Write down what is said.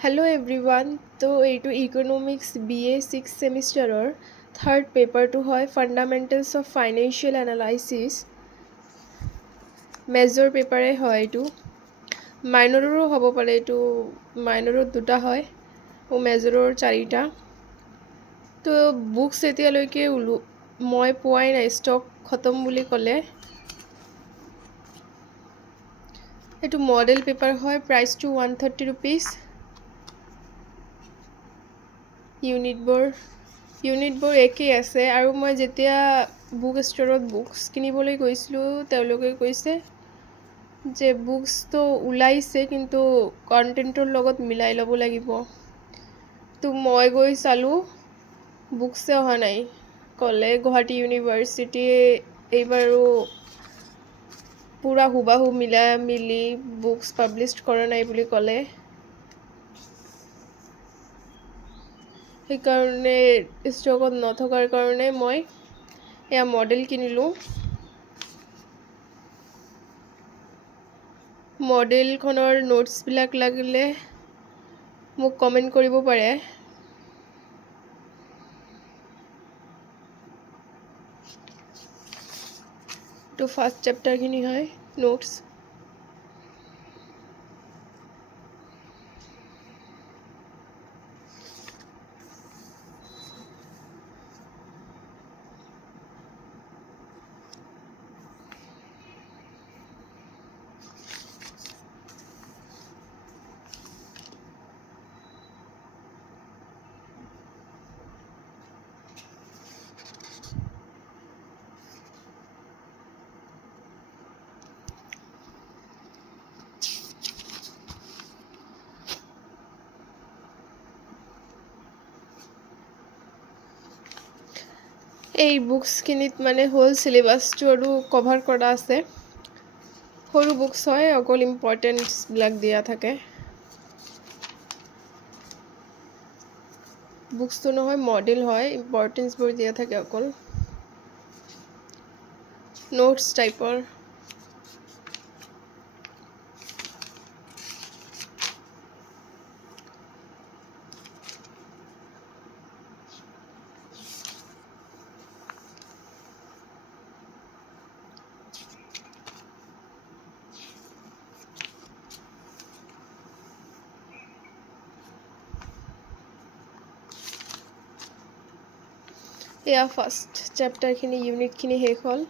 Hello everyone, তো এইটো economics BA 6 সেমিষ্টাৰৰ third পেপাৰটো হয় fundamentals of financial analysis. Major পেপাৰে হয় এইটো। মাইনৰৰো হ'ব পাৰে, এইটো মাইনৰত দুটা হয় আৰু মেজৰৰ চাৰিটা। তো বুকছ এতিয়ালৈকে মই পোৱাই নাই, ষ্টক খতম বুলি ক'লে। এইটো মডেল পেপাৰ হয়, প্ৰাইচটো 130 rupees। ইউনিটবোৰ একেই আছে আৰু মই যেতিয়া বুক ষ্ট'ৰত বুকছ কিনিবলৈ গৈছিলোঁ তেওঁলোকে কৈছে যে বুকছটো ওলাইছে কিন্তু কণ্টেণ্টৰ লগত মিলাই ল'ব লাগিব। তো মই গৈ চালোঁ বুকছে অহা নাই। ক'লে গুৱাহাটী ইউনিভাৰ্চিটিয়ে এইবাৰো পূৰা হুবাহু মিলি বুকছ পাব্লিছ কৰা নাই বুলি ক'লে। সেইকাৰণে ষ্টকত নথকাৰ কাৰণে মই এয়া মডেল কিনিলোঁ। মডেলখনৰ নোটছবিলাক লাগিলে মোক কমেণ্ট কৰিব পাৰে। এইটো ফাৰ্ষ্ট চেপ্টাৰখিনি হয় নোটছ। এই বুকছখিনিত মানে হ'ল চিলেবাছটো আৰু কভাৰ কৰা আছে। সৰু বুকছ হয়, অকল ইম্পৰ্টেণ্টছবিলাক দিয়া থাকে। বুকছটো নহয় মডেল হয়, ইম্পৰ্টেঞ্চবোৰ দিয়া থাকে অকল। নোটছ টাইপৰ। এয়া ফাৰ্ষ্ট চেপ্টাৰখিনি ইউনিটখিনি শেষ হ'ল।